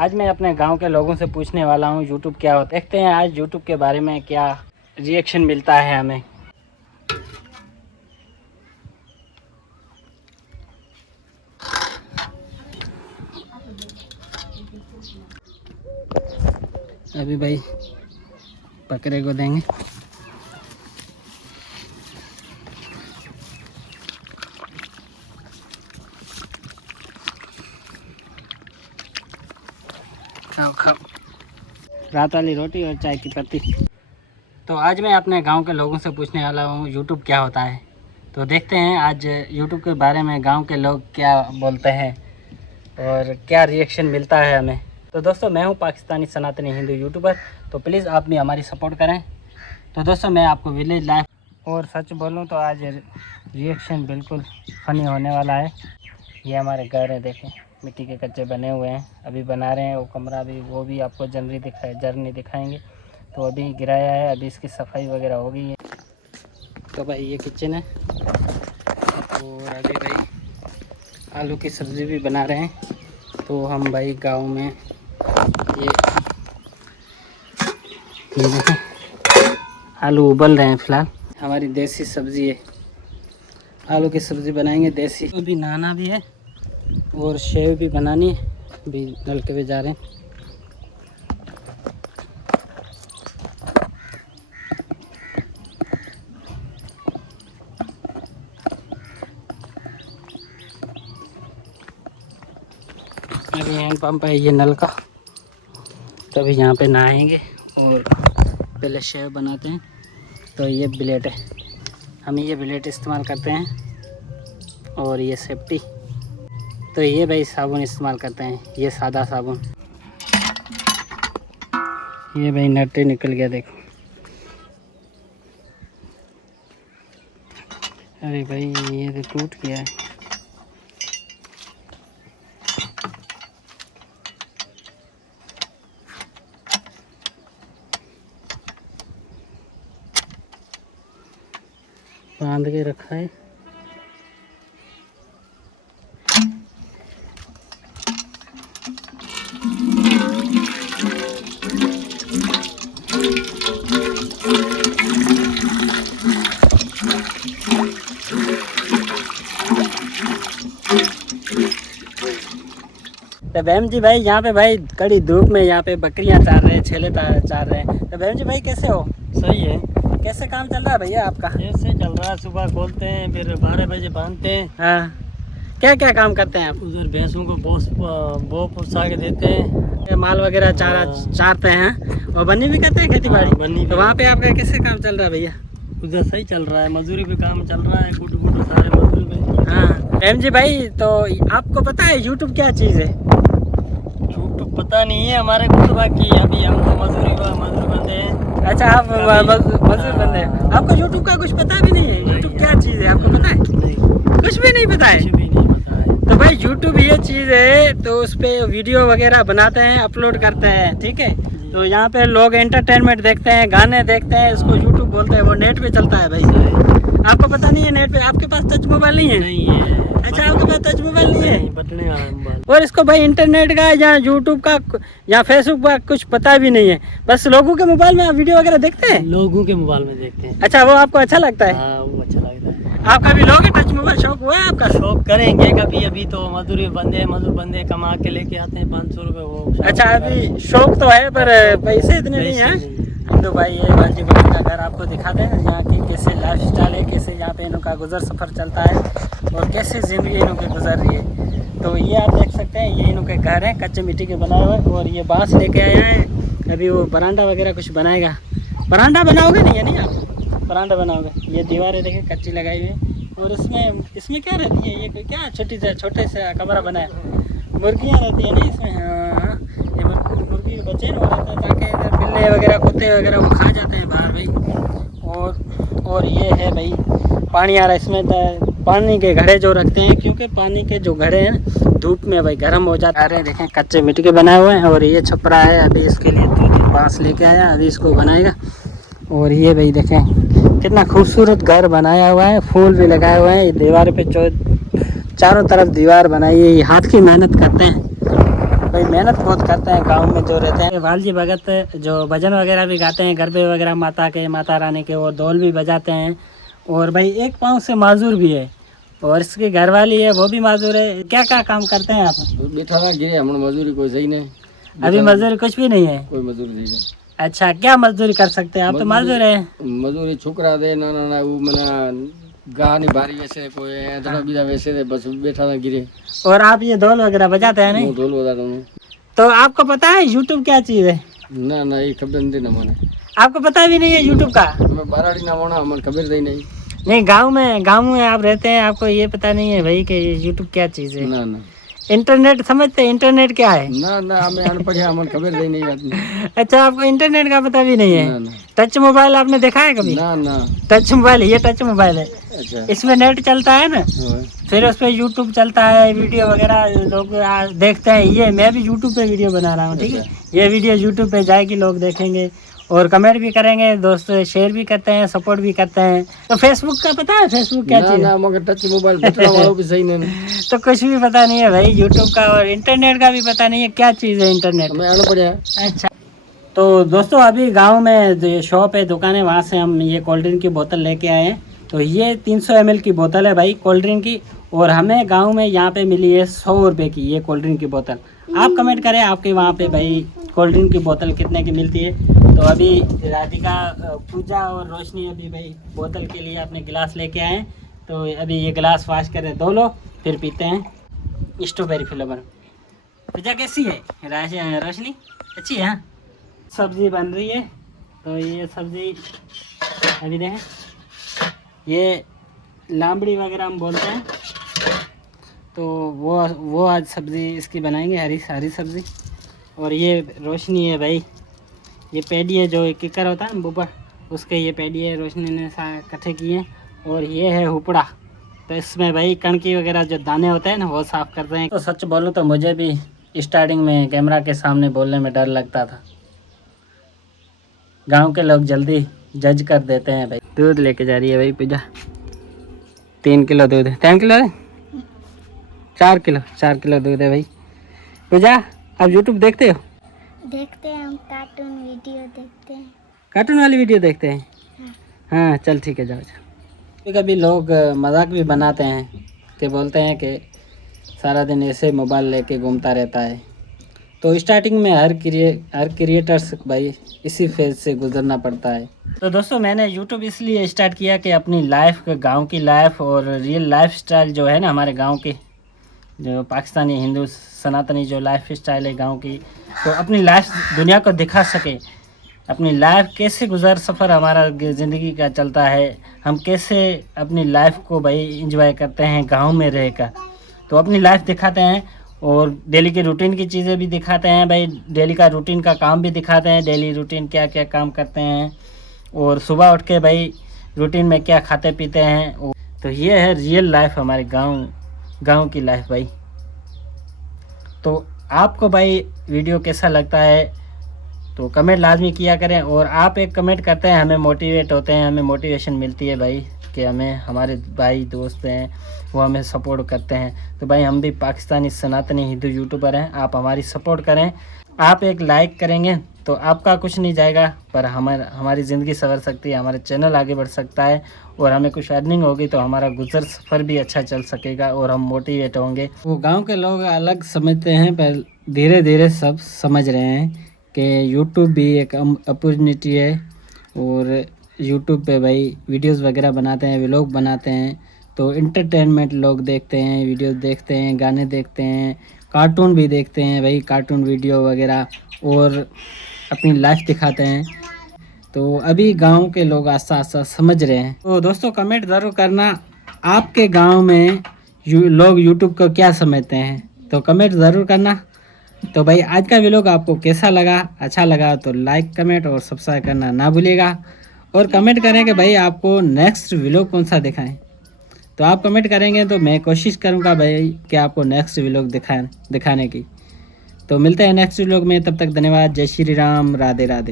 आज मैं अपने गांव के लोगों से पूछने वाला हूं यूट्यूब क्या होता है। देखते हैं आज यूट्यूब के बारे में क्या रिएक्शन मिलता है हमें। अभी भाई बकरे को देंगे। खाओ खाओ, रात वाली रोटी और चाय की पत्ती। तो आज मैं अपने गांव के लोगों से पूछने वाला हूँ यूट्यूब क्या होता है। तो देखते हैं आज यूट्यूब के बारे में गांव के लोग क्या बोलते हैं और क्या रिएक्शन मिलता है हमें। तो दोस्तों मैं हूँ पाकिस्तानी सनातनी हिंदू यूट्यूबर, तो प्लीज़ आप भी हमारी सपोर्ट करें। तो दोस्तों मैं आपको विलेज लाइफ और सच बोलूँ तो आज रिएक्शन बिल्कुल फ़नी होने वाला है। ये हमारे घर है, देखें मिट्टी के कच्चे बने हुए हैं, अभी बना रहे हैं। वो कमरा भी, वो भी आपको जर्नी दिखाएंगे। तो अभी गिराया है, अभी इसकी सफाई वगैरह हो गई है। तो भाई ये किचन है और अभी भाई आलू की सब्ज़ी भी बना रहे हैं। तो हम भाई गांव में ये देखें आलू उबल रहे हैं फ़िलहाल। हमारी देसी सब्ज़ी है, आलू की सब्ज़ी बनाएंगे देसी। अभी नहाना भी है और शेव भी बनानी है, अभी नलके पे जा रहे हैं। अभी हैंड पंप है ये नल का, तभी यहाँ पे नहाएंगे और पहले शेव बनाते हैं। तो ये ब्लेड है, हम ये ब्लेड इस्तेमाल करते हैं और ये सेफ्टी। तो ये भाई साबुन इस्तेमाल करते हैं, ये सादा साबुन। ये भाई नटे निकल गया देखो। अरे भाई ये तो टूट गया है। बांध के रखा है। तो बहम जी भाई यहाँ पे भाई कड़ी धूप में यहाँ पे बकरियाँ चार रहे हैं, छेले चार रहे हैं। तो बहम जी भाई कैसे हो? सही है। कैसे काम चल रहा है भैया आपका? ऐसे चल रहा है, सुबह खोलते हैं फिर 12 बजे बांधते हैं। हाँ, क्या क्या काम करते हैं आप? उधर भैंसों को बो फुसा के देते हैं, माल वगैरह चारते हैं और बन्नी भी करते हैं खेती बाड़ी। बन्नी तो वहाँ पे आपका कैसे काम चल रहा है भैया? उधर सही चल रहा है, मजदूरी पे काम चल रहा है, गुड सारे मजदूरी पे। हाँ बहम जी भाई, तो आपको पता है यूट्यूब क्या चीज़ है? यूट्यूब पता नहीं है हमारे को, बाकी अभी हम तो मजदूर बंदे हैं। अच्छा आप मजदूर बंदे हैं, आपको यूट्यूब का कुछ पता भी नहीं है? यूट्यूब क्या चीज़ है आपको पता है? नहीं, कुछ भी नहीं पता है। कुछ भी नहीं पता है। तो भाई यूट्यूब ये चीज़ है, तो उस पर वीडियो वगैरह बनाते हैं, अपलोड करते हैं, ठीक है। तो यहाँ पे लोग एंटरटेनमेंट देखते हैं, गाने देखते हैं, इसको यूट्यूब बोलते हैं। वो नेट पे चलता है भाई, आपको पता नहीं है नेट पे? आपके पास टच मोबाइल नहीं है? नहीं है। अच्छा आपके पास टच मोबाइल नहीं है? बटने वाला मोबाइल। और इसको भाई इंटरनेट का या यूट्यूब का या फेसबुक का कुछ पता भी नहीं है। बस लोगों के मोबाइल में आप वीडियो वगैरह देखते हैं? लोगों के मोबाइल में देखते हैं। अच्छा वो आपको अच्छा लगता है? हाँ वो अच्छा लगता है। आप कभी लोगे टच मोबाइल? शौक हुआ है आपका? शौक करेंगे कभी, अभी तो मजदूर बंदे कमा के लेके आते हैं 500 रुपये वो। अच्छा अभी शौक तो है पर पैसे इतने नहीं हैं। तो भाई ये वाजी भाई का घर आपको दिखा दें, यहाँ की कैसे लाइफ स्टाइल है, कैसे यहाँ पे इनका गुजर सफ़र चलता है और कैसे ज़िंदगी इनकी गुजर रही है। तो ये आप देख सकते हैं, ये इनके घर हैं कच्चे मिट्टी के बनाए हुए, और ये बांस लेके आया है। अभी वो बरांडा वगैरह कुछ बनाएगा। बरांडा बनाओगे नहीं है? नहीं आप बरांडा बनाओगे? ये दीवारें देखें कच्ची लगाई हुई है, और इसमें क्या रहती है? ये क्या छोटे से कमरा बनाया, मुर्गियाँ रहती है ना इसमें। हाँ ये मुर्गी के बच्चे ना रहते हैं, ताकि इधर बिल्ले वगैरह कुत्ते वगैरह वो खा जाते हैं बाहर भाई। और ये है भाई पानी आ रहा है इसमें, पानी के घड़े जो रखते हैं, क्योंकि पानी के जो घड़े हैं धूप में भाई गर्म हो जाते हैं। देखें कच्चे मिट्टी के बनाए हुए हैं, और ये छपरा है, अभी इसके लिए 2-3 बांस लेके आया, अभी इसको बनाएगा। और ये भाई देखें कितना खूबसूरत घर बनाया हुआ है, फूल भी लगाए हुए हैं। दीवार पे चारों तरफ दीवार बनाई है, ये हाथ की मेहनत करते हैं। भाई मेहनत बहुत करते हैं गांव में जो रहते हैं। वालजी भगत जो भजन वगैरह भी गाते हैं गरबे वगैरह माता के, माता रानी के, और ढोल भी बजाते हैं। और भाई एक पाँव से माजूर भी है, और इसकी घरवाली है वो भी माजूर है। क्या क्या काम करते हैं आप? बैठा ना गिरे हम मजदूरी कोई सही नहीं, अभी मजदूरी कुछ भी नहीं है? कोई मजदूरी नहीं। अच्छा, क्या मजदूरी कर सकते हैं आप? तो माजूर है। मजदूरी छोकरा दे ना ना ना वो मना गाह नहीं भारी वैसे कोई ऐसा बीजा वैसे दे, बस बैठा ना गिरे। और आप ये ढोल वगैरह बजाते हैं नहीं? ढोल बजा रहा हूँ। तो आपको पता है यूट्यूब क्या चीज़ है? ना ना ये खबर नहीं ना मैंने। आपको पता भी नहीं है यूट्यूब का? मैं बाराड़ी ना होना हमें खबर दी नहीं। नहीं, गांव में आप रहते हैं, आपको ये पता नहीं है भाई कि यूट्यूब क्या चीज़ है? ना ना। इंटरनेट समझते हैं? इंटरनेट क्या है? ना ना हमें अनपढ़ है, हमें खबर दी नहीं बात नहीं। अच्छा, आपको इंटरनेट का पता भी नहीं ना है? ना टच मोबाइल आपने देखा है कभी? ना ना। टच मोबाइल, ये टच मोबाइल है। अच्छा इसमें नेट चलता है ना, हाँ। फिर उस पर यूट्यूब चलता है, वीडियो वगैरह लोग देखते हैं। ये मैं भी यूट्यूब पे वीडियो बना रहा हूँ, ठीक है? ये वीडियो यूट्यूब पे जाएगी, लोग देखेंगे और कमेंट भी करेंगे, दोस्त शेयर भी करते हैं, सपोर्ट भी करते हैं। तो फेसबुक का पता है? फेसबुक क्या चीज़ है? ना मगर टच मोबाइल बटना वालों भी सही नहीं। तो कुछ भी पता नहीं है भाई यूट्यूब का, और इंटरनेट का भी पता नहीं है क्या चीज़ है इंटरनेट। हमें अनपढ़ है। अच्छा, तो दोस्तों अभी गांव में जो ये शॉप है, दुकान है, वहाँ से हम ये कोल्ड ड्रिंक की बोतल लेके आए हैं। तो ये 300 ml की बोतल है भाई कोल्ड ड्रिंक की, और हमें गांव में यहाँ पे मिली है 100 रुपये की ये कोल्ड ड्रिंक की बोतल। आप कमेंट करें आपके वहाँ पे भाई कोल्ड ड्रिंक की बोतल कितने की मिलती है। तो अभी राधिका, पूजा और रोशनी अभी भाई बोतल के लिए अपने गिलास लेके आए हैं। तो अभी ये गिलास वाश करें, धो लो, फिर पीते हैं स्ट्रॉबेरी फ्लेवर। पूजा कैसी है? रोशनी अच्छी है? हाँ, सब्जी बन रही है। तो ये सब्जी अभी देखें, ये लांबड़ी वगैरह हम बोलते हैं। तो वो आज सब्ज़ी इसकी बनाएंगे, हरी सब्ज़ी। और ये रोशनी है भाई, ये पैडी है जो किकर होता है बुबा, उसके ये पैडी है, रोशनी ने इकट्ठे किए हैं। और ये है हुपड़ा, तो इसमें भाई कणकी वगैरह जो दाने होते हैं ना वो साफ़ करते हैं। तो सच बोलूँ तो मुझे भी स्टार्टिंग में कैमरा के सामने बोलने में डर लगता था। गांव के लोग जल्दी जज कर देते हैं भाई। दूध लेके जा रही है भाई पूजा, 3 किलो दूध है। 3 किलो है? 4 किलो दूध है भाई। पूजा आप यूट्यूब देखते हो? देखते हैं, हम कार्टून वीडियो देखते हैं। कार्टून वाली वीडियो देखते हैं? हाँ चल ठीक है, जाओ। कभी कभी लोग मजाक भी बनाते हैं कि बोलते हैं कि सारा दिन ऐसे मोबाइल लेके घूमता रहता है। तो स्टार्टिंग में हर क्रिएटर्स भाई इसी फेज से गुजरना पड़ता है। तो दोस्तों मैंने यूट्यूब इसलिए स्टार्ट किया कि अपनी लाइफ, गांव की लाइफ और रियल लाइफ स्टाइल जो है ना हमारे गांव की, जो पाकिस्तानी हिंदू सनातनी जो लाइफ स्टाइल है गांव की, तो अपनी लाइफ दुनिया को दिखा सके। अपनी लाइफ कैसे गुजर सफ़र हमारा ज़िंदगी का चलता है, हम कैसे अपनी लाइफ को भाई इंजॉय करते हैं गांव में रहकर। तो अपनी लाइफ दिखाते हैं और डेली की रूटीन की चीज़ें भी दिखाते हैं भाई, डेली का रूटीन का काम भी दिखाते हैं, डेली रूटीन क्या क्या काम करते हैं, और सुबह उठ के भाई रूटीन में क्या खाते पीते हैं। तो ये है रियल लाइफ हमारे गांव की लाइफ भाई। तो आपको भाई वीडियो कैसा लगता है तो कमेंट लाजमी किया करें, और आप एक कमेंट करते हैं हमें मोटिवेट होते हैं, हमें मोटिवेशन मिलती है भाई कि हमें हमारे भाई दोस्त हैं वो हमें सपोर्ट करते हैं। तो भाई हम भी पाकिस्तानी सनातनी हिंदू यूट्यूबर हैं, आप हमारी सपोर्ट करें। आप एक लाइक करेंगे तो आपका कुछ नहीं जाएगा, पर हमारी ज़िंदगी संवर सकती है, हमारे चैनल आगे बढ़ सकता है, और हमें कुछ अर्निंग होगी तो हमारा गुजर सफ़र भी अच्छा चल सकेगा और हम मोटिवेट होंगे। वो गांव के लोग अलग समझते हैं, पर धीरे धीरे सब समझ रहे हैं कि यूट्यूब भी एक अपॉर्चुनिटी है। और यूट्यूब पे भाई वीडियोस वगैरह बनाते हैं, व्लॉग बनाते हैं, तो इंटरटेनमेंट लोग देखते हैं, वीडियोस देखते हैं, गाने देखते हैं, कार्टून भी देखते हैं भाई, कार्टून वीडियो वगैरह, और अपनी लाइफ दिखाते हैं। तो अभी गांव के लोग आस्ता आस्ता समझ रहे हैं। तो दोस्तों कमेंट ज़रूर करना, आपके गांव में लोग यूट्यूब को क्या समझते हैं, तो कमेंट ज़रूर करना। तो भाई आज का व्लॉग आपको कैसा लगा? अच्छा लगा तो लाइक, कमेंट और सब्सक्राइब करना ना भूलिएगा, और कमेंट करें कि भाई आपको नेक्स्ट व्लॉग कौन सा दिखाएं। तो आप कमेंट करेंगे तो मैं कोशिश करूंगा भाई कि आपको नेक्स्ट व्लॉग दिखाने की। तो मिलते हैं नेक्स्ट व्लॉग में, तब तक धन्यवाद। जय श्री राम, राधे राधे।